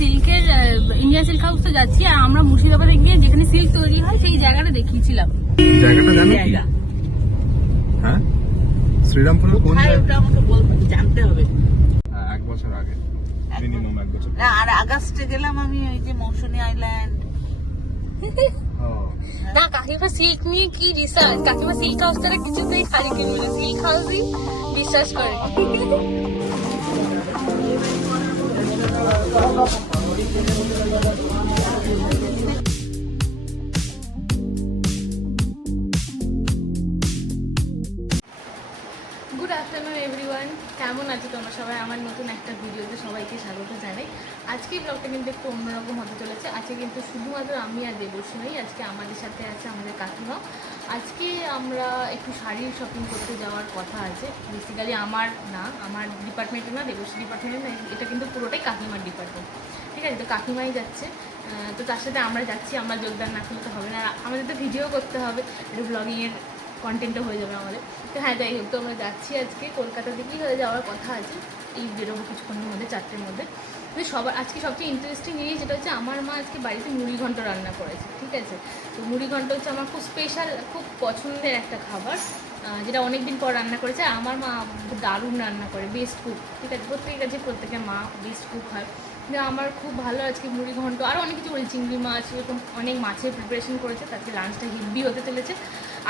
সিল্কের India silk house তো যাচ্ছি, আর আমরা মুর্শিদাবাদে গিয়ে যেখানে সিল্ক তৈরি হয় সেই জায়গাটা দেখিয়েছিলাম। জায়গাটা জানো কি? হ্যাঁ, শ্রীরামপুরের কোন জায়গা আমাকে জানতে হবে। 1 বছর আগে, মিনিমাম 1 বছর। আর আগস্টে গেলাম আমি ওই যে মৌসুমী আইল্যান্ড। না, কাকিমা সিল্ক নিয়ে কি রিসার্চ, কাকিমা সিল্ক হাউস তারা কিছুতেই শাড়ি কিনবে না, সিল্ক হাউসই বিশ্বাস করে। গুড আফটারনুন এভরিওয়ান, কেমন আছো তোমরা সবাই? আমার নতুন একটা ভিডিওতে সবাইকে স্বাগত জানাই। আজকে ব্লগটা কিন্তু একটু অন্যরকম হতে চলেছে। আজকে কিন্তু শুধুমাত্র আমি আর দেবশ্রী নই, আজকে আমাদের সাথে আছে আমাদের কাকিমা। আজকে আমরা একটু শাড়ির শপিং করতে যাওয়ার কথা আছে। বেসিক্যালি আমার না, আমার ডিপার্টমেন্টে না, দেবশ্রী ডিপার্টমেন্টে না, এটা কিন্তু পুরোটাই কাকিমার ডিপার্টমেন্ট। ঠিক আছে, তো কাকিমাই যাচ্ছে, তো তার সাথে আমরা যাচ্ছি। আমরা যোগদান না করলে তো হবে না, আমাদের তো ভিডিও করতে হবে, একটু ব্লগিংয়ের কন্টেন্টও হয়ে যাবে আমাদের। তো হ্যাঁ, যাই হোক, তো আমরা যাচ্ছি আজকে কলকাতা থেকেই হয়ে যাওয়ার কথা আছে, এই বেরোবো কিছুক্ষণের মধ্যে, 4টের মধ্যে। তো সবার আজকে সবচেয়ে ইন্টারেস্টিং জিনিস যেটা হচ্ছে, আমার মা আজকে বাড়িতে মুড়ি ঘন্ট রান্না করেছে। ঠিক আছে, তো মুড়ি ঘন্ট হচ্ছে আমার খুব স্পেশাল, খুব পছন্দের একটা খাবার, যেটা অনেক দিন পর রান্না করেছে। আমার মা দারুণ রান্না করে, বেস্ট কুক। ঠিক আছে, প্রত্যেকের কাছে প্রত্যেকের মা বেস্ট কুক হয়, কিন্তু আমার খুব ভালো আজকে মুড়ি ঘন্ট, আরও অনেক কিছু বলি, চিংড়ি মাছ, এরকম অনেক মাছের প্রিপারেশন করেছে। তারপরে লাঞ্চটা হিব্বি হতে চলেছে।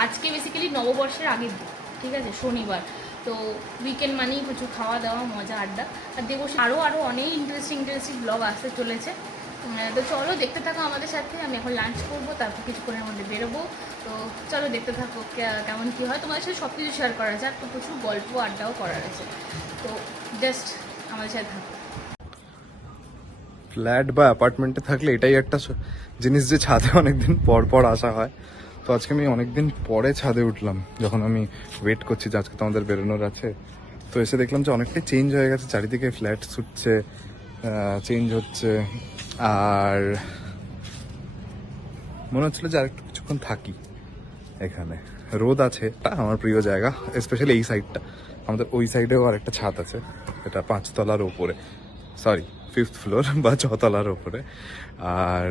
আজকে বেসিক্যালি নববর্ষের আগের দিন, ঠিক আছে, শনিবার, তো উইকেন্ড মানেই প্রচুর খাওয়া দাওয়া, মজা, আড্ডা। আর দেবশ্রী আরও অনেক ইন্টারেস্টিং ব্লগ আসতে চলেছে। তো চলো দেখতে থাকো আমাদের সাথে। আমি এখন লাঞ্চ করবো, তারপর কিছুক্ষণের মধ্যে বেরোবো। তো চলো দেখতে থাকো কেমন কী হয়। তোমাদের সাথে সব কিছু শেয়ার করা আছে, আর তো প্রচুর গল্প আড্ডাও করার আছে। তো জাস্ট আমাদের সাথে থাকো। ফ্ল্যাট বা অ্যাপার্টমেন্টে থাকলে এটাই একটা জিনিস যে ছাদে অনেকদিন পর পর আসা হয়। তো আজকে আমি অনেকদিন পরে ছাদে উঠলাম, যখন আমি ওয়েট করছি যে আজকে তো আমাদের বেরোনোর আছে। তো এসে দেখলাম যে অনেকটাই চেঞ্জ হয়ে গেছে, চারিদিকে ফ্ল্যাট ছুটছে, চেঞ্জ হচ্ছে। আর মনে হচ্ছিল যে আরেকটু কিছুক্ষণ থাকি এখানে। রোদ আছে, এটা আমার প্রিয় জায়গা, স্পেশালি এই সাইডটা। আমাদের ওই সাইডেও আরেকটা ছাদ আছে, এটা 5 তলার ওপরে, সরি 5th ফ্লোর বা 6 তলার ওপরে। আর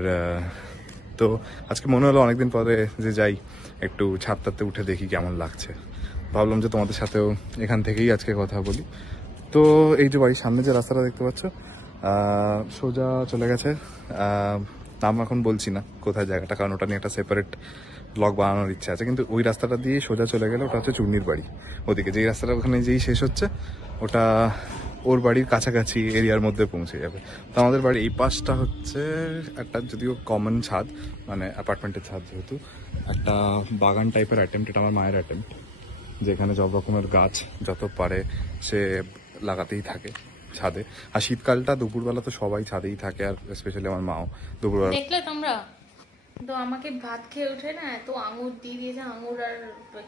তো আজকে মনে হলো অনেকদিন পরে যে যাই একটু ছাদটাতে উঠে দেখি কেমন লাগছে। ভাবলাম যে তোমাদের সাথেও এখান থেকেই আজকে কথা বলি। তো এই যে বাড়ির সামনে যে রাস্তাটা দেখতে পাচ্ছ, সোজা চলে গেছে, নাম এখন বলছি না কোথায় জায়গাটা, কারণ ওটা নিয়ে একটা সেপারেট ব্লগ বানানোর ইচ্ছা আছে। কিন্তু ওই রাস্তাটা দিয়ে সোজা চলে গেলে ওটা হচ্ছে চূর্ণির বাড়ি। ওদিকে যেই রাস্তাটা ওখানে যেই শেষ হচ্ছে, ওটা ওর বাড়ির কাছাকাছি এরিয়ার মধ্যে পৌঁছে যাবে। তো আমাদের বাড়ির এই পাশটা হচ্ছে একটা যদিও কমন ছাদ, মানে অ্যাপার্টমেন্টের ছাদ, যেহেতু একটা বাগান টাইপের অ্যাটেম্প্ট, এটা আমার মায়ের অ্যাটেম্প্ট, যেখানে সব রকমের গাছ যত পারে সে লাগাতেই থাকে ছাদে। আর শীতকালটা দুপুরবেলা তো সবাই ছাদেই থাকে, আর স্পেশালি আমার মাও দুপুরবেলা। দেখলে তোমরা তো আমাকে ভাত খেয়ে উঠে না এত আঙুর দিয়ে দিয়েছে, আঙুর আর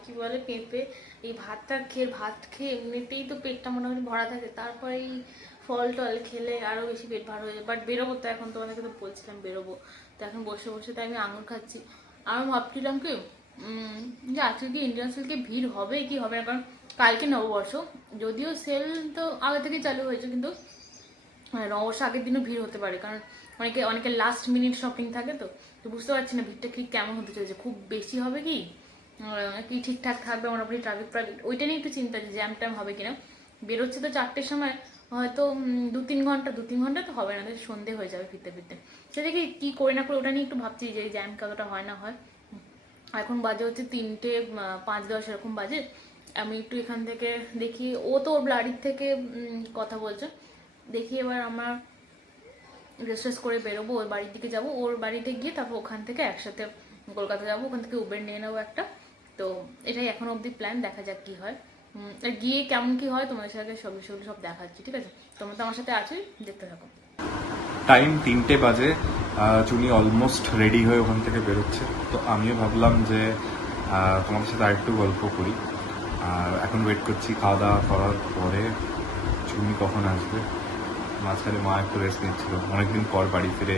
কি বলে পেঁপে, এই ভাত খেয়ে এমনিতেই তো পেটটা মোটামুটি ভরা থাকে, তারপরে এই ফল টল খেলে আরও বেশি পেট ভার হয়ে যায়। বাট বেরোবো তো এখন, তোমাদেরকে তো বলছিলাম বেরোবো, তো এখন বসে বসে তাই আমি আঙুর খাচ্ছি। আমি ভাবছিলাম কি যে আজকে কি ইন্ডিয়ান সিল্কে ভিড় হবে কি হবে না, কারণ কালকে নববর্ষ, যদিও সেল তো আগে থেকে চালু হয়েছে, কিন্তু নববর্ষ আগের দিনও ভিড় হতে পারে, কারণ অনেকে লাস্ট মিনিট শপিং থাকে। তো বুঝতে পারছি না ভিড়টা ঠিক কেমন হতে চলেছে, খুব বেশি হবে কি কি ঠিকঠাক থাকবে মোটামুটি, ট্রাফিক ওইটা নিয়ে একটু চিন্তা আছে, জ্যাম ট্যাম হবে কিনা। বেরোচ্ছে তো 4টের সময়, হয়তো 2-3 ঘন্টা তো হবে না, সন্ধে হয়ে যাবে ফিরতে ফিরতে। সে দেখি কী করে না করে ওটা নিয়ে একটু ভাবছি যে জ্যাম কতটা হয় না হয়। এখন বাজে হচ্ছে 3টে 5-10 এরকম বাজে। আমি একটু এখান থেকে দেখি, ও তো ওর বাড়ির থেকে কথা বলছে, দেখি এবার আমার ড্রেস করে বেরোবো, ওর বাড়ির দিকে যাবো, ওর বাড়িতে গিয়ে তারপর ওখান থেকে একসাথে কলকাতা যাবো, ওখান থেকে উবের নিয়ে নেবো একটা। তো এটাই এখন অবধি প্ল্যান, দেখা যাক কী হয়। আর গিয়ে কেমন কী হয় তোমাদের সাথে সব দেখাচ্ছি, ঠিক আছে? তোমরা তো আমার সাথে আছোই, দেখতে থাকো। টাইম 3টে বাজে, চুনি অলমোস্ট রেডি হয়ে ওখান থেকে বেরোচ্ছে। তো আমিও ভাবলাম যে তোমাদের সাথে আরেকটু গল্প করি। আর এখন ওয়েট করছি খাওয়া দাওয়া করার পরে চুনি কখন আসবে। মাঝখানে মা একটু রেস্ট নিচ্ছিল, অনেকদিন পর বাড়ি ফিরে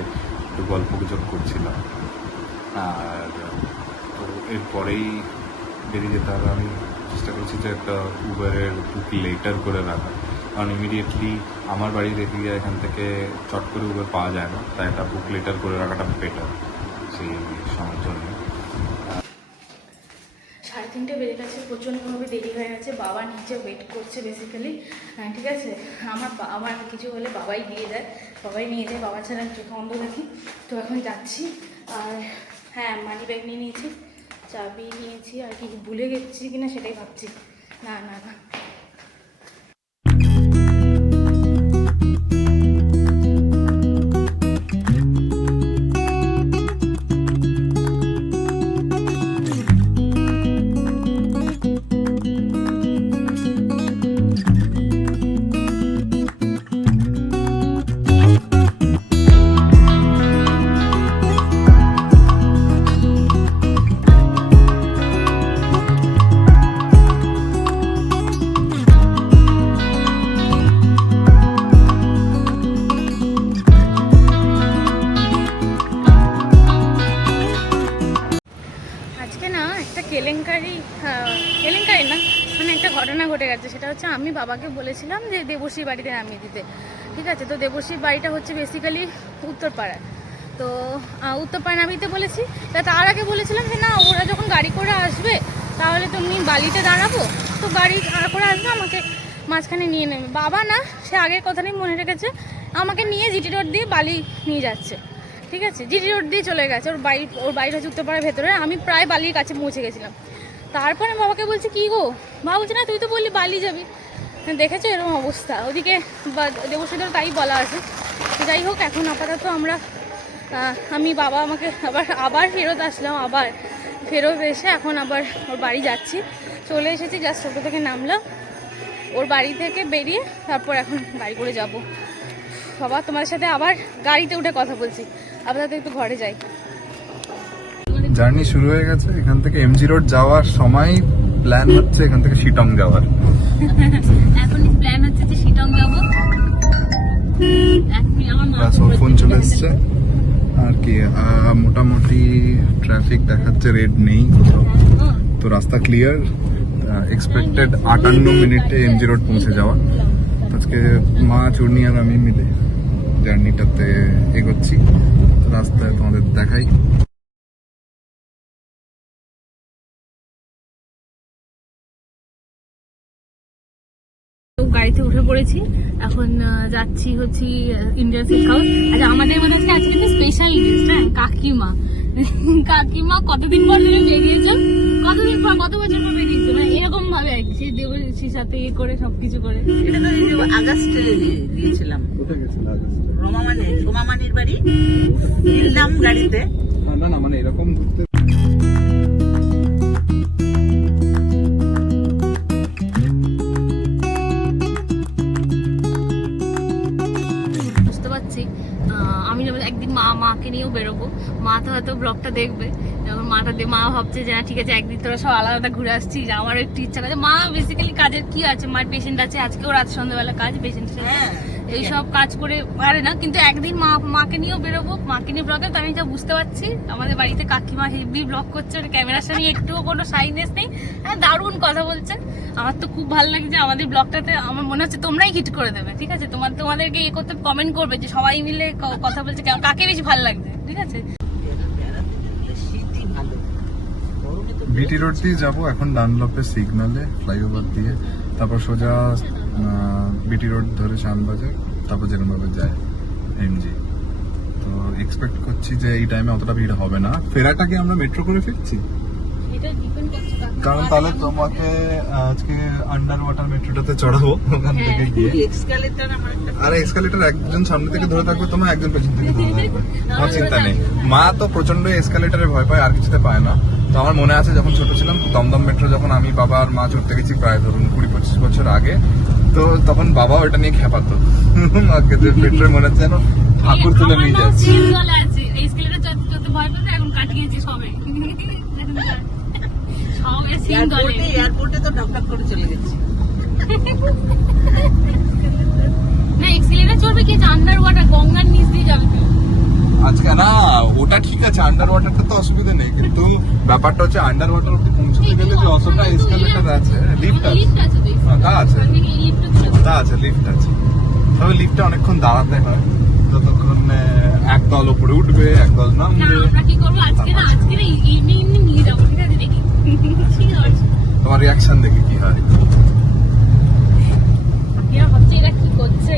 একটু গল্প গুজব করছিলাম। আর তো এরপরেই বেরিয়ে যেতে হবে। আমি চেষ্টা করছি যে একটা উবারের বুক লেটার করে রাখা, কারণ ইমিডিয়েটলি আমার বাড়ির এদিকে এখান থেকে চট করে উবের পাওয়া যায় না, তাই একটা বুক লেটার করে রাখাটা বেটার সেই সময়ের জন্য। 3:30 বেজে গেছে, প্রচণ্ডভাবে দেরি হয়ে গেছে। বাবা নিচে ওয়েট করছে বেসিক্যালি, ঠিক আছে। আমার কিছু হলে বাবাই দিয়ে দেয়, বাবাই নিয়ে যায়, বাবা ছাড়া চোখ বন্ধ রাখি। তো এখন যাচ্ছি। আর হ্যাঁ, মানি ব্যাগ নিয়ে নিয়েছি, চাবি নিয়েছি, আর কি ভুলে গেছি কিনা সেটাই ভাবছি। না না না, আজকে না একটা কেলেঙ্কারি না, মানে একটা ঘটনা ঘটে গেছে। সেটা হচ্ছে, আমি বাবাকে বলেছিলাম যে দেবশ্রীর বাড়িতে নামিয়ে দিতে, ঠিক আছে। তো দেবশ্রীর বাড়িটা হচ্ছে বেসিক্যালি উত্তরপাড়ায়। তো উত্তরপাড়া নামিয়ে দিতে বলেছি। তার আগে বলেছিলাম যে না, ওরা যখন গাড়ি করে আসবে তাহলে তুমি বালিতে দাঁড়াবো, তো গাড়ি করে আসবে, আমাকে মাঝখানে নিয়ে নেবে। বাবা না, সে আগের কথাটাই মনে রেখেছে, আমাকে নিয়ে জিটি রোড দিয়ে বালি নিয়ে যাচ্ছে, ঠিক আছে। জিটি রোড দিয়ে চলে গেছে। ওর বাড়িটা হচ্ছে উত্তরপাড়ার ভেতরে। আমি প্রায় বালির কাছে পৌঁছে গেছিলাম। তারপরে বাবাকে বলছি, কী গো? বাবা বলছে, না তুই তো বললি বালি যাবি। দেখেছো এরকম অবস্থা, ওদিকে দেবশ্রীদের তাই বলা আছে। যাই হোক, এখন আপাতত আমি বাবা আমাকে আবার ফেরত আসলাম, আবার ফেরত এসে এখন আবার ওর বাড়ি যাচ্ছি। চলে এসেছি, জাস্ট টোটো থেকে নামলাম, ওর বাড়ি থেকে বেরিয়ে তারপর এখন গাড়ি করে যাব। বাবা, তোমাদের সাথে আবার গাড়িতে উঠে কথা বলছি, আপাতত একটু ঘরে যাই। জার্নি শুরু হয়ে গেছে। এখান থেকে এমজি রোড যাওয়ার সময় প্ল্যান হচ্ছে এখান থেকে শিটং যাওয়ার। এখন প্ল্যান হচ্ছে যে শিটং যাবো। ওর ফোন চলে এসছে আর কি। মোটামুটি ট্রাফিক দেখাচ্ছে, রেড নেই কোথাও, তো রাস্তা ক্লিয়ার। এক্সপেক্টেড 58 মিনিটে এমজি রোড পৌঁছে যাওয়া। আজকে মা, চূর্ণি আর আমি মিলে জার্নিটাতে এগোচ্ছি। রাস্তায় তোমাদের দেখাই। গাড়িতে উঠে পড়েছি, এখন যাচ্ছি হচ্ছে ইন্ডিয়ান সিল্ক হাউস। আচ্ছা, আমাদের মধ্যে আজকে কিন্তু স্পেশাল গেস্ট, হ্যাঁ, কাকিমা কতদিন পর ধরে বেরিয়েছিলাম, কত বছর পর বেরিয়েছে, মানে এরকম ভাবে আর কি। দেবশ্রীর সাথে ইয়ে করে সবকিছু করে। এটা তো এই যে আগস্টে দিয়েছিলাম, রোমামানির বাড়ি ফিরলাম গাড়িতে। না মানে এরকম ঘুরতে বুঝতে পারছি। আমি যেমন একদিন মাকে নিয়েও বেরোবো, মা তো হয়তো ব্লগটা দেখবে। যখন মা ভাবছে যে না ঠিক আছে, একদিন তোরা সব আলাদা আলাদা ঘুরে আসছি, আমারও একটু ইচ্ছা করে। মা বেসিক্যালি কাজের কি আছে, মার পেশেন্ট আছে, আজকেও রাত সন্ধ্যাবেলা কাজ, পেশেন্টের সাথে এইসব কাজ করে পারে না। কিন্তু একদিন মাকে নিয়েও বেরোবো, মাকে নিয়ে ব্লগে। তো আমি যা বুঝতে পারছি, আমাদের বাড়িতে কাকিমা হেভি ব্লগ করছে, ক্যামেরার সামনে একটুও কোনো সাইনেস নেই, হ্যাঁ, দারুণ কথা বলছেন। আমার তো খুব ভালো লাগছে আমাদের ব্লগটাতে। আমার মনে হচ্ছে তোমরাই হিট করে দেবে, ঠিক আছে। তোমাদেরকে ইয়ে করতে, কমেন্ট করবে যে সবাই মিলে কথা বলছে, কাকে বেশি ভালো লাগছে, ঠিক আছে। বিটি রোড দিয়ে যাবো এখন, ডানলপের সিগনালে ফ্লাইওভার দিয়ে, তারপর সোজা বিটি রোড ধরে শ্যামবাজার, তারপর যেরকমভাবে যায় এমজি। তো এক্সপেক্ট করছি যে এই টাইমে অতটা ভিড় হবে না। ফেরাটাকে আমরা মেট্রো করে ফিরছি, কারণ তাহলে তোমাকে আজকে আন্ডার ওয়াটার মেট্রোটাতে চড়াবো ওখান থেকে গিয়ে। আর এসকালেটর একজন সামনে থেকে ধরে থাকবে, তোমার একজন পেছন থেকে ধরে থাকবে, কোনো চিন্তা নেই। মা তো প্রচন্ড এসকালেটরে ভয় পায়, আর কিছুতে পায় না। তো আমার মনে আছে যখন ছোট ছিলাম, দমদম মেট্রো যখন আমি, বাবা আর মা চড়তে গেছি প্রায় ধরুন 20-25 বছর আগে, তো তখন বাবা ওটা নিয়ে খেপাতো। মাকে যে মেট্রো মনে হচ্ছে যেন ঠাকুর তুলে নিয়ে যাচ্ছে। এয়ারপোর্টে তো টকটক করে চলে গেছি। না, এক্সিলেটার চলবে কি, আন্ডার ওয়াটার গঙ্গার নিচ দিয়ে যাবে। আজকে না, ওটা ঠিক আছে, আন্ডার ওয়াটারটা তো অসুবিধা নেই, কিন্তু ব্যাপারটা হচ্ছে আন্ডার ওয়াটার অব্দি পৌঁছতে গেলে যে অতটা এসকালেটর আছে, লিফট আছে, লিফট আছে তো এই তা আছে, লিফট তা আছে, লিফট আছে। তবে লিফটে অনেকক্ষণ দাঁড়াতে হয়, ততক্ষণ একদল উপরে উঠবে, একদল না নামবে। আমরা কি করবো আজকে না ইভিনিং নিয়ে যাবো, ঠিক আছে? দেখি ঠিক আছে তোমার রিয়াকশন দেখি কি হয়। এরা ভাবছে এরা কি করছে।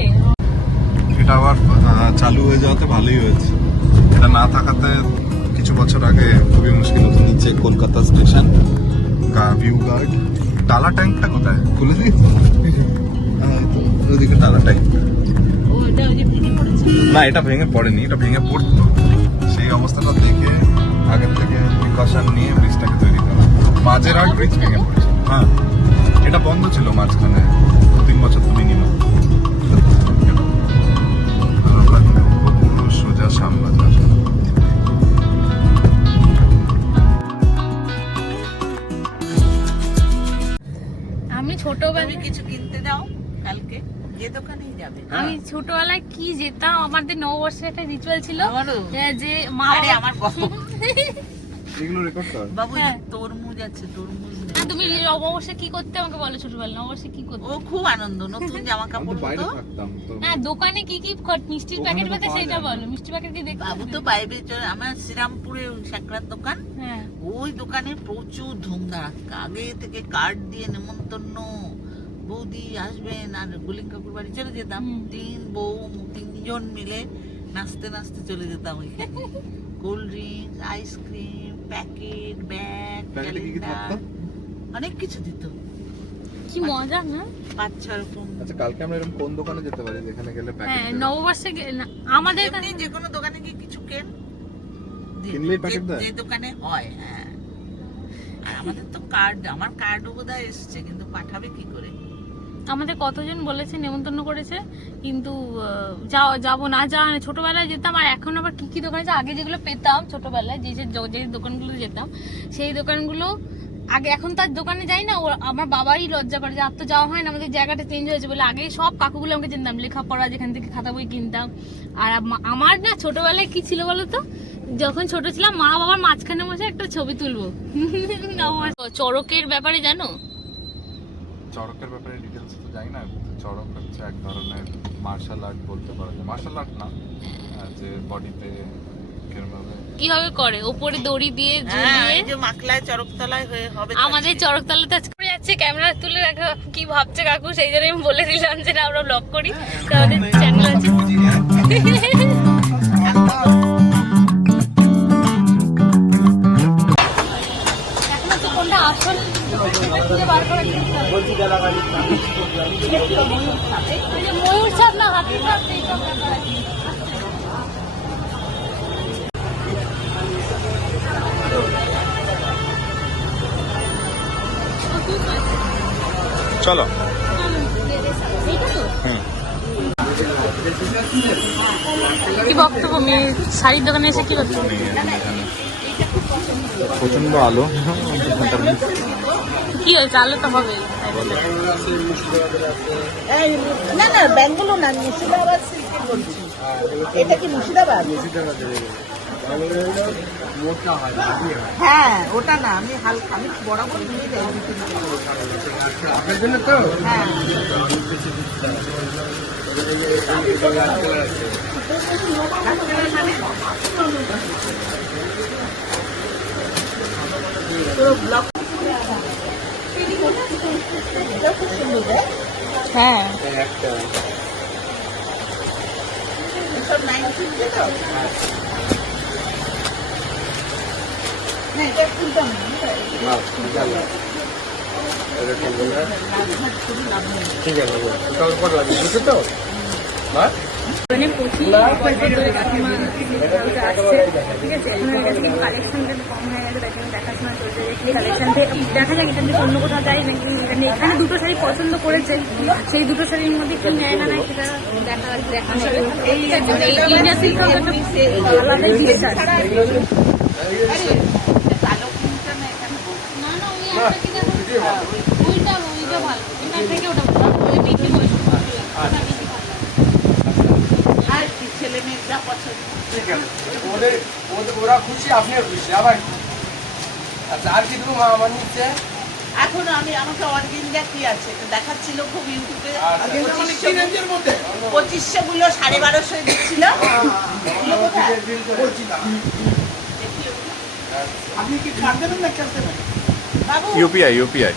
এটা আবার চালু হয়ে যাওয়াতে ভালোই হয়েছে, এটা না থাকাতে কিছু বছর আগে খুবই মুশকিল হতো। নিচে কলকাতা স্টেশন, ভিউ গার্ড। টালা ট্যাঙ্কটা কোথায় খুলে দিয়েছে? ওদিকে টালা ট্যাঙ্ক। ওটা ওই যে ভেঙে পড়েছে। না, এটা ভেঙে পড়েনি, এটা ভেঙে পড়তো। সেই অবস্থাটা দেখে আগের থেকে প্রিকশন নিয়ে ব্রিজটাকে তৈরি করা। মাঝের আর ব্রিজ ভেঙে পড়েছে। হ্যাঁ, এটা বন্ধ ছিল মাঝখানে 2-3 বছর তো মিনিমাম। পুরো সোজা শ্যামবাজার। আমি তুমি ছোটবেলায় কিছু কিনতে দাও কালকে, যে দোকানেই যাবে। আমি ছোটবেলায় কি যেতাম, আমাদের নববর্ষের একটা রিচুয়াল ছিল আমারও। যে মা আরে আমার বাবু এগুলো রেকর্ড কর। বাবু এই হ্যাঁ। তরমুজ আছে, তরমুজ নেই। হ্যাঁ, তুমি নববর্ষে কি করতে আমাকে বলো, ছোটবেলায় নববর্ষে কি করতে? ও খুব আনন্দ, নতুন জামা আমি কাপড় তো বাইরে হতো। থাকতাম তো। হ্যাঁ, দোকানে কি কি মিষ্টির ওখানে প্যাকেট তো পেতে পাওয়া সেটা যায় না। বলো, মিষ্টি প্যাকেট কি দেখতে? বাবু তো বাইরে আমার শ্রীরামপুরে সাকরার দোকান, হ্যাঁ ওই দোকানে প্রচুর ধুমধাড়াক্কা। আগে থেকে কার্ড দিয়ে নেমন্তন্ন, বৌদি আসবেন, আর গুলিং কাকুর বাড়ি চলে যেতাম। হুম। 3 জন মিলে নাচতে নাচতে চলে যেতাম ওইখানে। Cold drinks, ice cream, packet, bag, প্যাকেটে কি কি ক্যালেন্ডার, থাকতো? অনেক কিছু দিত। কি মজা না? 5-6 রকম। আচ্ছা, কালকে আমরা এরকম কোন দোকানে যেতে পারি যেখানে গেলে হ্যাঁ, প্যাকেট নববর্ষে আমাদের এমনি যে কোনো দোকানে গিয়ে কিছু কেন, কিনলেই প্যাকেট দেয়? যে দোকানে হয়। হ্যাঁ, আর আমাদের তো কার্ড, আমার কার্ডও বোধহয় এসছে, কিন্তু পাঠাবে কি করে? আমাদের কতজন বলেছে নেমন্তন্ন করেছে, কিন্তু যাবো না, ছোটবেলায় যেতাম। আর এখন আবার কি কি দোকানে আগে যেগুলো পেতাম ছোটবেলায়, যে দোকানগুলো যেতাম, সেই দোকানগুলো আগে এখন তার দোকানে যাই না। আমার বাবাই লজ্জা করে যে আর তো যাওয়া হয় না, আমাদের জায়গাটা চেঞ্জ হয়েছে বলে। আগে সব কাকুগুলো আমাকে চিনতাম, লেখাপড়া যেখান থেকে খাতা বই কিনতাম। আর আমার না ছোটবেলায় কি ছিল বলতো, যখন ছোট ছিলাম মা বাবার মাঝখানে বসে একটা ছবি তুলবো। চড়কের ব্যাপারে জানো? চড়কের ব্যাপারে ডিটেলস তো জানি না। চড়ক হচ্ছে এক ধরনের মার্শাল আর্ট বলতে পারা যায়। মার্শাল আর্ট না, যে বডিতে কিভাবে করে, ওপরে দড়ি দিয়ে হ্যাঁ, ঝুলিয়ে। এই যে মাকলায় চরকতলায় হয়ে হবে তো আমাদের আজকে। চড়কতলাতে আজকে করে যাচ্ছে, ক্যামেরা তুলে রাখো। কি ভাবছে কাকু, সেই জন্য আমি বলে দিলাম যে না আমরা ব্লগ করি, তো আমাদের চ্যানেল আছে। এখন তো কোনটা আসল খুঁজে বার করে দিতে হবে। এই যে ময়ূর ছাপ না হাতির ছাপ, এইসব ব্যাপার আছে। চলো। এইটা তো? কি বক্তব্য, মেয়ে শাড়ির দোকানে এসে কি বক্তব্য? প্রচন্ড আলো। কি হয়েছে, আলো তো হবে। না না, ব্যাঙ্গালো না, মুর্শিদাবাদ সিল্কের বলছি। এটা কি মুর্শিদাবাদ? হ্যাঁ, ওটা না, আমি হালকা, আমি বরাবর নিয়ে যাই। হ্যাঁ, পুরো ব্লক। এটা খুব সুন্দর দেয়। হ্যাঁ, এসব 950 তো? না, এটা খুলতাম না। ঠিক আছে, দুটো তো মানে 25 কাকিমা আসছে, ঠিক আছে? এখন আমার কাছে কালেকশনটা কম হয়ে গেছে, তাই জন্য দেখাশোনা চলছে যে কি কালেকশন দেখা যাক এটা নিয়ে অন্য কোথাও যাই নাকি। এখানে দুটো শাড়ি পছন্দ করেছে, সেই দুটো শাড়ির মধ্যে কি নেয় না নেয় সেটা দেখা যাবে। এই ইন্ডিয়া সিল্কের একটা আলাদাই জিনিস আছে। কালো কিনতে না, এখানে না না, ওই একটা কি দেখো, ওইটা ভালো, এটার থেকে ওটা ভালো। ওই বেশি বয়স, ওটা বেশি ভালো। আর কি ছেলে মেঘলা পছন্দ। ঠিক আছে, ওরা খুশি, আপনিও খুশি। আবার আচ্ছা, আর কি দেবো মা আমার নিচ্ছে? এখন আমাকে অরবিন্দা কি আছে এটা দেখাচ্ছিল খুব ইউটিউবে। আচ্ছা, কি রেঞ্জের মধ্যে? 2500 গুলো 1250 দিচ্ছিল। এগুলো কোথায়? বলছি না। আপনি কি কার্ড দেবেন না ক্যাশ দেবেন? বাবু ইউপিআই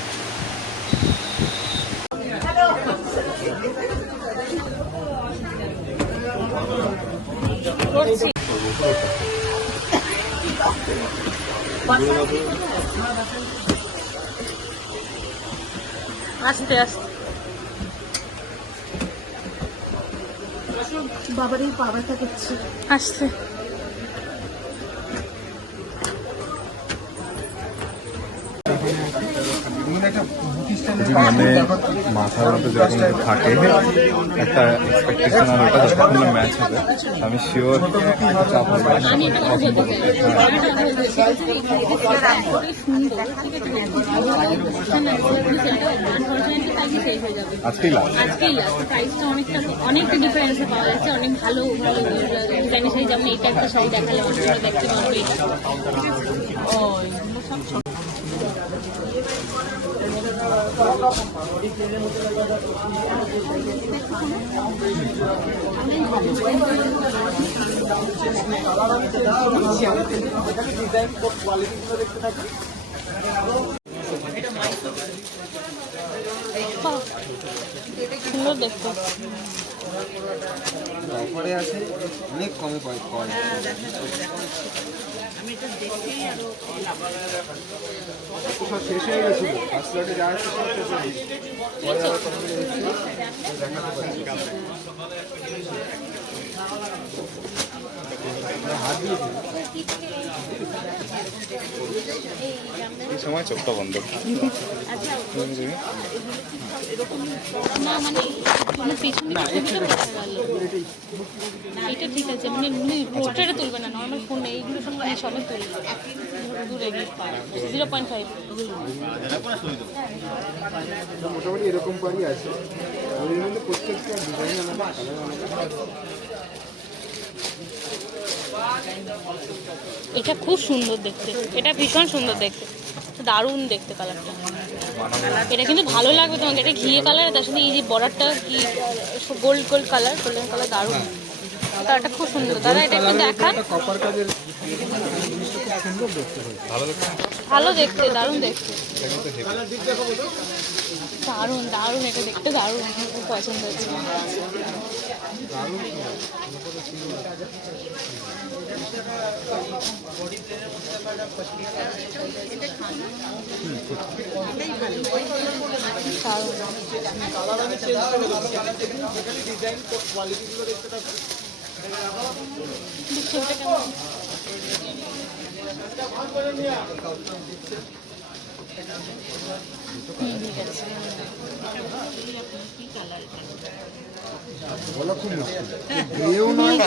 আস্তে আস্তে বাবারই বাবাটা করছে আস্তে। মানে মাথার মধ্যে যেরকম থাকে একটা এক্সপেকটেশন, আর ওটা যতক্ষণ ম্যাচ হবে আমি শিওর চাপ হবে। আমি এটা কথা বলতে চাই আজকেই লাস্ট। আজকেই লাস্ট। প্রাইসটা অনেকটা ডিফারেন্সে পাওয়া যাচ্ছে, অনেক ভালো ভালো ডিজাইনের শাড়ি, যেমন এইটা একটা শাড়ি দেখালে তোমরা দেখতে পারবে। সুন্দর দেখতে। অফারে আছে, অনেক কমে পাই। আমি এটা দেখেই আরো সব শেষ হয়ে গেছিল, ফার্স্ট লটে যা আছে সব শেষ হয়ে গেছে। এই সময় চোখটা বন্ধ। না মানে পেছনে ছবিটা দেখা গেল। এটা ঠিক আছে, মানে পোস্টারে তুলবে না, নর্মাল ফোনে এইগুলো সব সবে তুলবে দূরে গিয়ে 0.5। মোটামুটি এরকম পারি আছে, ওর মধ্যে প্রত্যেকটা ডিজাইন আলাদা, কালার আলাদা। এটা খুব সুন্দর দেখতে, এটা ভীষণ সুন্দর দেখতে, দারুণ দেখতে কালারটা। এটা কিন্তু ভালো লাগবে তোমাকে, এটা ঘিয়ে কালার, তার সাথে এই যে বর্ডারটা কি gold gold colour, golden colour, দারুণ কালারটা, খুব সুন্দর। দাদা এটা একটু দেখান। কপার কাজের জিনিসটা খুব সুন্দর দেখতে হয়। ভালো দেখতে, দারুণ দেখতে, দারুণ দারুণ, এটা দেখতে দারুণ, আমার খুব পছন্দ হচ্ছে। বলা খুব মুশকিল, দিয়েও নয়।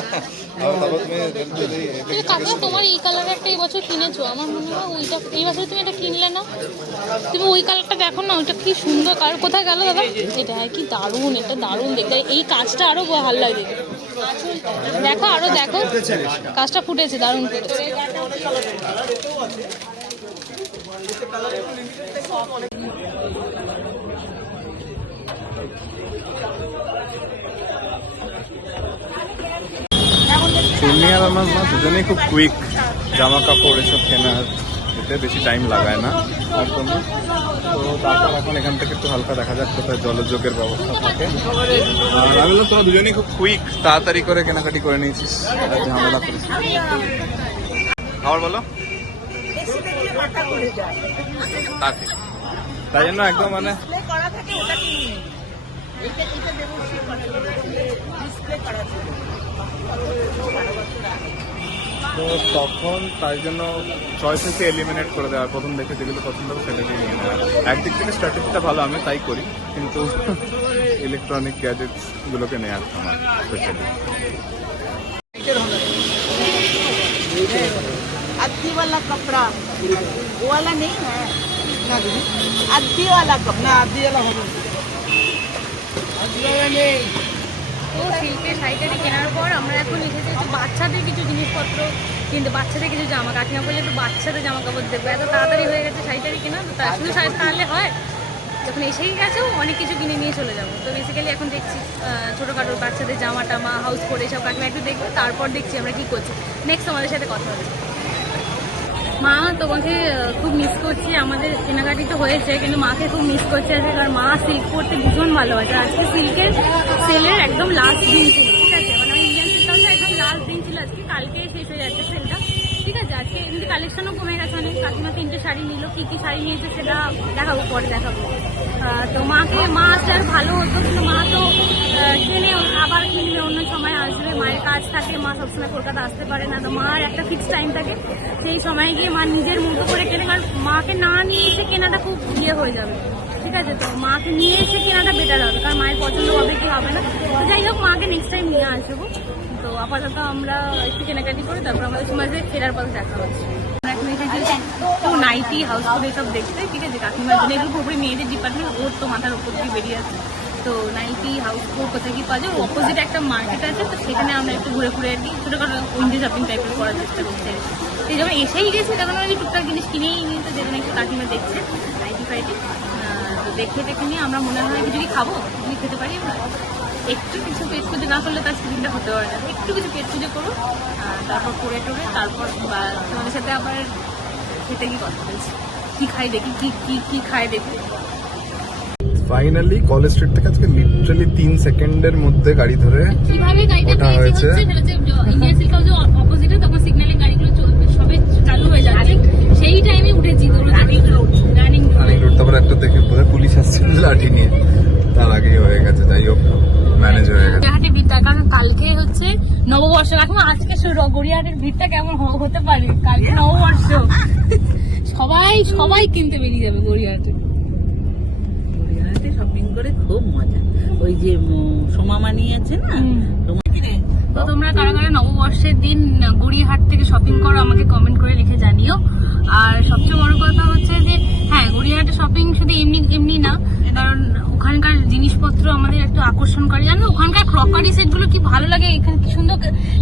কিন্তু কাকা তোমার এই কালার একটা এই বছর কিনেছো, আমার মনে হয় ওইটা এই বছর তুমি এটা কিনলে না, তুমি ওই কালারটা দেখো না, ওইটা কি সুন্দর কালার। কোথায় গেল দাদা? এটা কি দারুণ, এটা দারুণ দেখতে, এই কাজটা আরো ভালো লাগে দেখো, আরো দেখো কাজটা ফুটেছে, দারুণ ফুটেছে। চুন্নি আর আমার মা দুজনেই খুব কুইক জামা কাপড় এসব কেনার, এতে বেশি টাইম লাগায় না একদমই। তো তারপর এখন এখান থেকে একটু হালকা দেখা যাক কোথায় জলযোগের ব্যবস্থা থাকে। আর আমি তো তোরা দুজনেই খুব কুইক, তাড়াতাড়ি করে কেনাকাটি করে নিয়েছিস, ঝামেলা করেছিস। আবার বলো। তাই জন্য একদম মানে তো তখন তাই জন্য চয়েসেসকে এলিমিনেট করে দেওয়া, প্রথম দেখে যেগুলো পছন্দ হবে সেটাকে নিয়ে নেওয়া। একদিক থেকে স্ট্র্যাটেজিটা ভালো, আমি তাই করি, কিন্তু ইলেকট্রনিক গ্যাজেটস গুলোকে নেওয়া আমার স্পেশালি। अद्दी वाला कपड़ा वो वाला नहीं है, अद्दी वाला कपड़ा, अद्दी वाला हो, अद्दी वाला नहीं, তো সিল্কের শাড়িটারি কেনার পর আমরা এখন এসেছি একটু বাচ্চাদের কিছু জিনিসপত্র কিনতে, বাচ্চাদের কিছু জামা। কাকিমা বললে একটু বাচ্চাদের জামা কাপড় দেবো, এত তাড়াতাড়ি হয়ে গেছে শাড়িটারি কেনা, তো তার শুধু শাড়ি তাহলে হয়, যখন এসেই গেছেও অনেক কিছু কিনে নিয়ে চলে যাবো। তো বেসিক্যালি এখন দেখছি ছোটোখাটো বাচ্চাদের জামা টামা, হাউস কোট এসব কাকিমা একটু দেখবে, তারপর দেখছি আমরা কী করছি। নেক্সট আমাদের সাথে কথা হচ্ছে। মা তোমাকে খুব মিস করছি, আমাদের কেনাকাটি তো হয়েছে কিন্তু মাকে খুব মিস করছে আজকে, কারণ মা সিল্ক পরতে ভীষণ ভালোবাসে। আজকে সিল্কের সেলের একদম লাস্ট দিন ছিল, ঠিক আছে, মানে ইন্ডিয়ান সিল্ক হাউসের একদম লাস্ট দিন ছিল আজকে, কালকে শেষ হয়ে যাচ্ছে সেলটা, ঠিক আছে। আজকে এমনি কালেকশনও কমে গেছে অনেক। কাকিমা 3টে শাড়ি নিল, কী কী শাড়ি নিয়েছে সেটা দেখাবো, পরে দেখাবো। তো মা আসলে আর ভালো হতো, কিন্তু মা তো কিনে আবার কিনবে, অন্য সময় আসবে, মায়ের কাজ থাকে, মা সবসময় কলকাতা আসতে পারে না, তো মার একটা ফিক্স টাইম থাকে, সেই সময় গিয়ে মা নিজের মতো করে কেনে, কারণ মাকে না নিয়ে এসে কেনাটা খুব হয়ে যাবে, ঠিক আছে। তো মাকে নিয়ে এসে কেনাটা বেটার হবে, কারণ মায়ের পছন্দ হবে কি হবে না। তো যাই হোক, মাকে নেক্সট টাইম নিয়ে আসবো। তো আপাতত আমরা একটু কেনাকাটি করে তারপর আমাদের সমাজে ফেরার পথে দেখা হচ্ছে। আমরা এখন এসেছি তো নাইটি, হাউস কোট এসব দেখতে, ঠিক আছে। কাকিমার জন্য এগুলো পুরোপুরি মেয়েদের ডিপার্টমেন্ট, ওর তো মাথার উপর দিয়ে বেরিয়ে আছে। তো নাইটি, হাউস কোট কোথায় কি পাওয়া যায়, অপোজিট একটা মার্কেট আছে, তো সেখানে আমরা একটু ঘুরে আর কি ছোটোখাটো উইন্ডো শপিং টাইপের করার চেষ্টা করছি। তো যখন এসেই গেছি তখন আমি টুকটাক জিনিস কিনেই নিই, তো যেখানে একটু কাকিমা দেখছে নাইটি ফাইটি, তো দেখে নিয়ে আমরা মনে হয় কিছু কি খাবো, কিছু খেতে পারি আমরা। একটু কিছু পেট পুজো না করলে তার স্ক্রিনটা হতে পারে না, একটু কিছু পেট পুজো করবো, তারপর করে টোরে তারপর তোমাদের সাথে আবার খেতে কি কথা বলছি, কী খাই দেখি, কি খাই দেখি। ফাইনালি কলেজ স্ট্রিট থেকে আজকে লিটারালি 3 সেকেন্ডের মধ্যে গাড়ি ধরে কিভাবে গাড়িটা ওটা পেয়েছি হচ্ছে সেটা হচ্ছে ইন্ডিয়ান সিল্ক হাউসের অপোজিটে, তখন সিগন্যালিং গাড়িগুলো সবে চালু হয়ে যাচ্ছে, সেই টাইমে উঠেছি। রানিং রোড, তারপরে একটা দেখে বোধহয় পুলিশ আসছিল লাঠি নিয়ে, তার আগেই হয়ে গেছে। যাই হোক, ম্যানেজ হয়ে গেছে। গড়িয়াহাটে ভিড়টা, কারণ কালকে হচ্ছে নববর্ষ। এখন আজকে গড়িয়াহাটের ভিড়টা কেমন হতে পারে, কালকে নববর্ষ, সবাই কিনতে বেরিয়ে যাবে গড়িয়াহাটে। গড়িয়াহাটে শপিং করে খুব মজা। ওই যে সোমামানি আছে না, তো তোমরা কারা কারা নববর্ষের দিন গড়িয়াহাট থেকে শপিং করো আমাকে কমেন্ট করে লিখে জানিও। আর সবচেয়ে বড় কথা হচ্ছে যে হ্যাঁ, গড়িয়াহাটে শপিং শুধু এমনি না, কারণ ওখানকার জিনিসপত্র আমাদের একটু আকর্ষণ করে। জানো ওখানকার ক্রকারি সেটগুলো কি ভালো লাগে, এখানে কি সুন্দর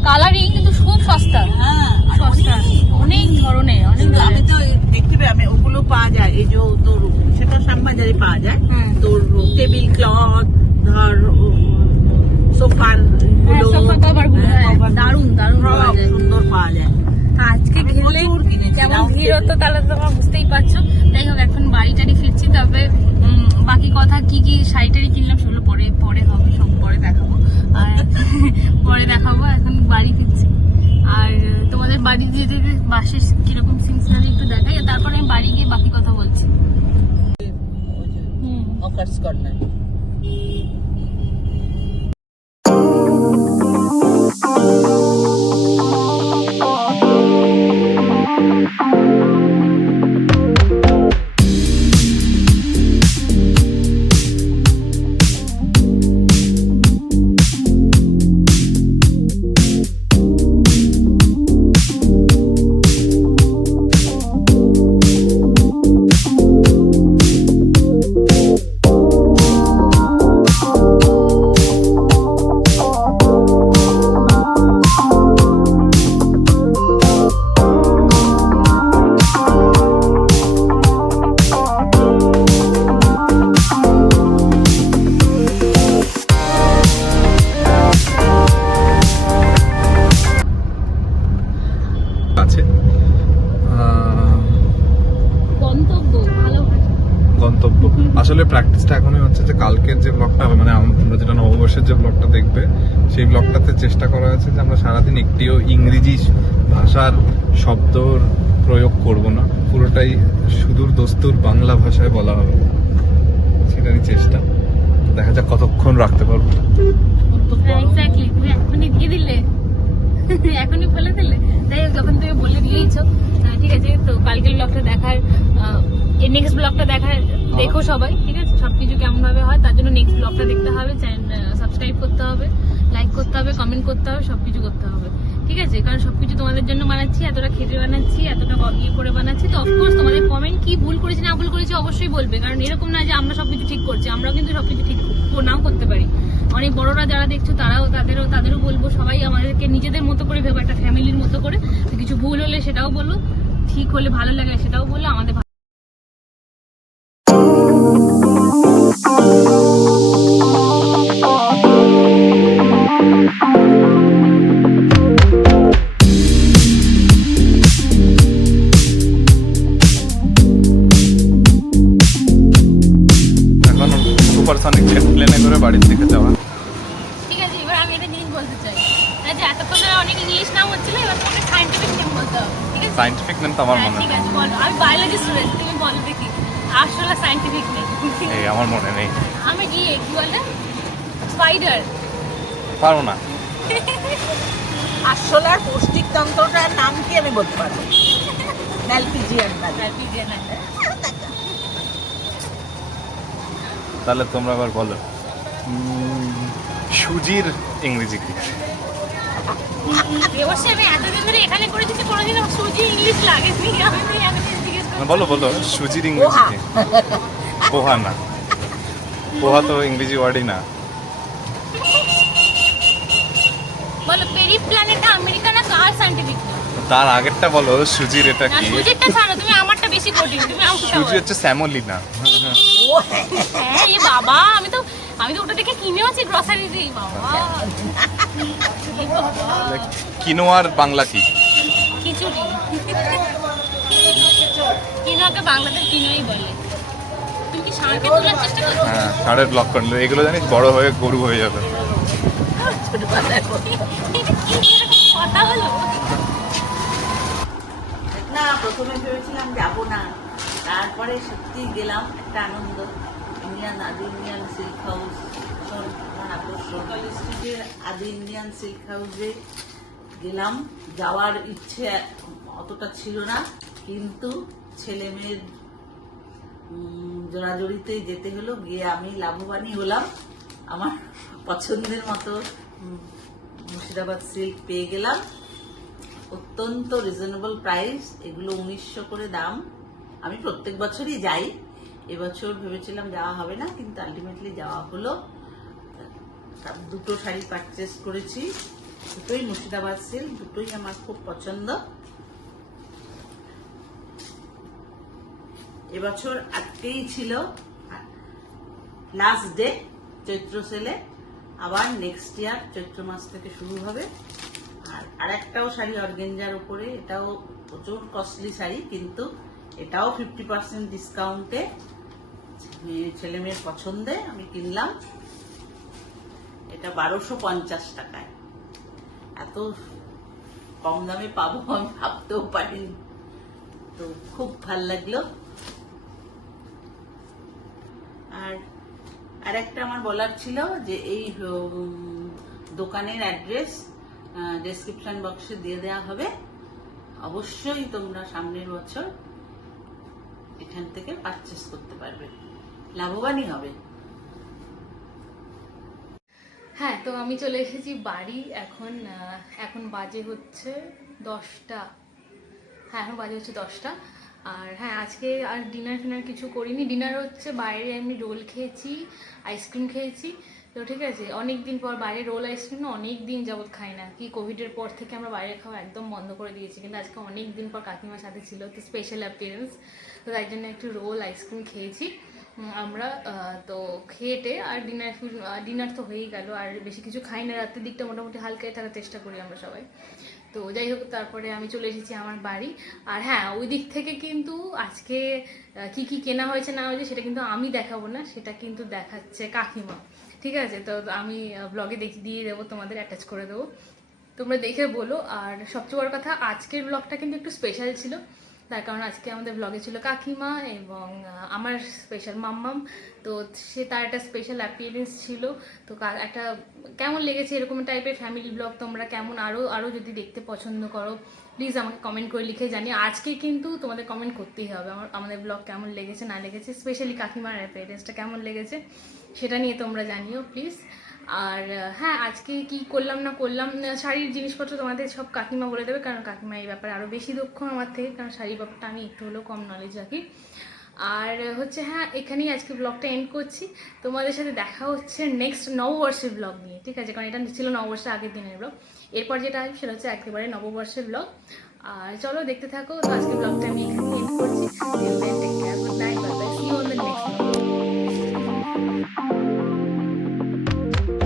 কালারিং, কিন্তু খুব সস্তা, সস্তা অনেক ধরনের। আমি তো দেখতে পাই, আমি ওগুলো পাওয়া যায়, এই যে তোর সেটা শ্যামবাজারে পাওয়া যায়, তোর টেবিল ক্লথ, ধর সোফার দারুন সুন্দর পাওয়া যায়। আজকে ঘেরলে যেমন ভিড় হতো তাহলে তো তোমরা বুঝতেই পারছো। যাই হোক, এখন বাড়ি টাড়ি ফিরছি, তবে বাকি কথা কি শাড়ি টাড়ি কিনলাম সেগুলো পরে হবে, সব পরে দেখাবো। আর পরে দেখাবো, এখন বাড়ি ফিরছি। আর তোমাদের বাড়ি যেতে বাসের কিরকম সিনসিনারি একটু দেখাই, তারপরে আমি বাড়ি গিয়ে বাকি কথা বলছি। Offers corner. গন্তব্য আসলে প্র্যাকটিসটা এখনই হচ্ছে যে কালকের যে ব্লগটা হবে, মানে আমরা যেটা নববর্ষের যে ব্লগটা দেখবে, সেই ব্লগটাতে চেষ্টা করা হয়েছে যে আমরা সারাদিন একটিও ইংরেজি ভাষার শব্দর প্রয়োগ করব না, পুরোটাই সুদূর দস্তুর বাংলা ভাষায় বলা হবে, সেটারই চেষ্টা। দেখা যাক কতক্ষণ রাখতে পারবো। এক্স্যাক্টলি, তুমি এখনই দিয়ে দিলে, এখনই বলে দিলে। যাই হোক, যখন তুমি বলে দিয়েছো ঠিক আছে, তো কালকের ব্লগটা দেখার, নেক্সট ব্লগটা দেখার দেখো সবাই, ঠিক আছে। সবকিছু কেমন ভাবে হয় তার জন্য নেক্সট ব্লগটা দেখতে হবে, চ্যানেল সাবস্ক্রাইব করতে হবে, লাইক করতে হবে, কমেন্ট করতে হবে, সবকিছু করতে হবে, ঠিক আছে। কারণ সবকিছু তোমাদের জন্য বানাচ্ছি, এতটা খেটে বানাচ্ছি, এতটা ইয়ে করে বানাচ্ছি, তো অফকোর্স তোমাদের কমেন্ট কি ভুল করেছি না ভুল করেছি অবশ্যই বলবে, কারণ এরকম না যে আমরা সবকিছু ঠিক করছি, আমরাও কিন্তু সবকিছু ঠিক নাও করতে পারি। অনেক বড়রা যারা দেখছো তাদেরও বলবো, সবাই আমাদেরকে নিজেদের মতো করে ভেবো, একটা ফ্যামিলির মতো করে। তো কিছু ভুল হলে সেটাও বলো, ঠিক হলে ভালো লাগলে সেটাও বললো আমাদের। এখন সুপারসনিক জেট প্লেনে করে বাড়ির দিকে যাওয়া। ঠিক আছে, এবার আমি একটা জিনিস বলতে চাই, যে এতক্ষণ ধরে অনেক ইংলিশ নাম হচ্ছিল, এবার তোমাকে সায়েন্টিফিক নেম বলতে হবে, ঠিক আছে? সায়েন্টিফিক নেম তো আমার হ্যাঁ, মনে ঠিক নেই। আছে, বলো। আমি বায়োলজি স্টুডেন্ট, তুমি বলো দেখি আসলে সায়েন্টিফিক নেম। এই আমার মনে নেই, আমি কি বলে স্পাইডার। পারো না। আরশোলার পৌষ্টিক তন্ত্রটার নাম কি আমি বলতে পারবো? ম্যালপিজিয়ান। তাহলে তোমরা আবার বলো সুজির ইংরেজি কি? অবশ্যই আমি এতদিন ধরে এখানে করে দিচ্ছি, কোনোদিন আমার সুজি ইংলিশ লাগেনি। আমি তো এখানে জিজ্ঞেস না, করছি। বলো বলো সুজির ইংরেজি কি? পোহা না, পোহা তো ইংরেজি ওয়ার্ডই না। বলো পেরি প্ল্যানেটটা আমেরিকা না কার সায়েন্টিফিক নেম? তার আগেরটা বলো সুজির এটা না, কি? সুজিরটা ছাড়ো, তুমি আমারটা বেশি কঠিন, তুমি আমারটা সুজি বলো। হচ্ছে স্যামোলিনা। ও হ্যাঁ, এ বাবা, আমি তো ওটা দেখে কিনেও আছি গ্রসারিতেই। বাবা, এ বাবা, কিনোয়ার বাংলা কি? খিচুড়ি। কিনোয়াকে বাংলাতে কিনোই বলে। তুমি কি ষাঁড়কে তোলার চেষ্টা করছো? হ্যাঁ, ষাঁড়ের ব্লক করলো এগুলো, জানিস বড় হয়ে গরু হয়ে যাবে। ছোটবেলায় বলতো। এটা কি এরকম কথা হলো? না, প্রথমে ভেবেছিলাম যাবো না, তারপরে সত্যি গেলাম, একটা আনন্দ। আদি ইন্ডিয়ান সিল্ক হাউস আমার আকর্ষণ। স্ট্রিটের আদি ইন্ডিয়ান সিল্ক হাউসে গেলাম, যাওয়ার ইচ্ছে অতটা ছিল না, কিন্তু ছেলে মেয়ের জোড়াজড়িতে যেতে হলো, গিয়ে আমি লাভবানই হলাম। আমার পছন্দের মতো মুর্শিদাবাদ সিল্ক পেয়ে গেলাম, অত্যন্ত রিজনেবল প্রাইস। এগুলো 1900 করে দাম। আমি প্রত্যেক বছরই যাই, এবছর ভেবেছিলাম যাওয়া হবে না, কিন্তু আলটিমেটলি যাওয়া হলো। দুটো শাড়ি পারচেস করেছি, দুটোই মুর্শিদাবাদ সিল্ক, দুটোই আমার খুব পছন্দ। এবছর আজকেই ছিল লাস্ট ডে চৈত্র সেলে, আবার নেক্সট ইয়ার চৈত্র মাস থেকে শুরু হবে। আর একটাও শাড়ি অর্গেঞ্জার উপরে, এটাও প্রচুর কস্টলি শাড়ি, কিন্তু এটাও 50% ডিসকাউন্টে ছেলে মেয়ের পছন্দে আমি কিনলাম। এটা 1250 টাকায়। এত কম দামে পাবো আমি ভাবতেও পারিনি, তো খুব ভাল লাগলো। আর একটা আমার বলার ছিল যে এই দোকানের অ্যাড্রেস ডেসক্রিপশন বক্সে দিয়ে দেওয়া হবে, অবশ্যই তোমরা সামনের বছর এখান থেকে পারচেস করতে পারবে, লাভবানই হবে। হ্যাঁ, তো আমি চলে এসেছি বাড়ি। এখন বাজে হচ্ছে 10টা। হ্যাঁ, এখন বাজে হচ্ছে 10টা। আর হ্যাঁ, আজকে আর ডিনার কিছু করিনি। ডিনার হচ্ছে বাইরে আমি রোল খেয়েছি, আইসক্রিম খেয়েছি। তো ঠিক আছে, অনেক দিন পর বাইরে রোল আইসক্রিম না অনেক দিন যাবত খাই না, কি কোভিডের পর থেকে আমরা বাইরে খাওয়া একদম বন্ধ করে দিয়েছি। কিন্তু আজকে অনেক দিন পর কাকিমার সাথে ছিল, তো স্পেশাল অ্যাপিয়ারেন্স, তো তাই জন্য একটু রোল আইসক্রিম খেয়েছি আমরা। তো খেয়েটে আর ডিনার তো হয়েই গেল, আর বেশি কিছু খাই না, রাতের দিকটা মোটামুটি হালকাই থাকার চেষ্টা করি আমরা সবাই। তো যাই হোক, তারপরে আমি চলে এসেছি আমার বাড়ি। আর হ্যাঁ, ওই দিক থেকে কিন্তু আজকে কি কি কেনা হয়েছে না হয়েছে সেটা কিন্তু আমি দেখাবো না, সেটা কিন্তু দেখাচ্ছে কাকিমা। ঠিক আছে, তো আমি ব্লগে দিয়ে দেবো, তোমাদের অ্যাটাচ করে দেবো, তোমরা দেখে বলো। আর সবচেয়ে বড় কথা, আজকের ব্লগটা কিন্তু একটু স্পেশাল ছিল, তার কারণ আজকে আমাদের ব্লগে ছিল কাকিমা এবং আমার স্পেশাল মাম্মাম। তো তার একটা স্পেশাল অ্যাপিয়ারেন্স ছিল। তো একটা কেমন লেগেছে এরকম টাইপের ফ্যামিলি ব্লগ তোমরা কেমন আরও যদি দেখতে পছন্দ করো, প্লিজ আমাকে কমেন্ট করে লিখে জানিয়ে। আজকে কিন্তু তোমাদের কমেন্ট করতেই হবে আমাদের ব্লগ কেমন লেগেছে না লেগেছে, স্পেশালি কাকিমার অ্যাপিয়ারেন্সটা কেমন লেগেছে সেটা নিয়ে তোমরা জানিও প্লিজ। আর হ্যাঁ, আজকে কি করলাম না করলাম, শাড়ির জিনিসপত্র তোমাদের সব কাকিমা বলে দেবে, কারণ কাকিমা এই ব্যাপারে আরও বেশি দক্ষ আমার থেকে, কারণ শাড়ির ব্যাপারটা আমি একটু হলেও কম নলেজ রাখি। আর হচ্ছে হ্যাঁ, এখানেই আজকে ব্লগটা এন্ড করছি। তোমাদের সাথে দেখা হচ্ছে নেক্সট নববর্ষের ব্লগ নিয়ে, ঠিক আছে? কারণ এটা ছিল নববর্ষের আগের দিনের ব্লগ। এরপর যেটা আসবে সেটা হচ্ছে একেবারে নববর্ষের ব্লগ। আর চলো দেখতে থাকো। তো আজকে ব্লগটা আমি এখানেই এন্ড করছি। Good night, bye bye, see you on the next blog.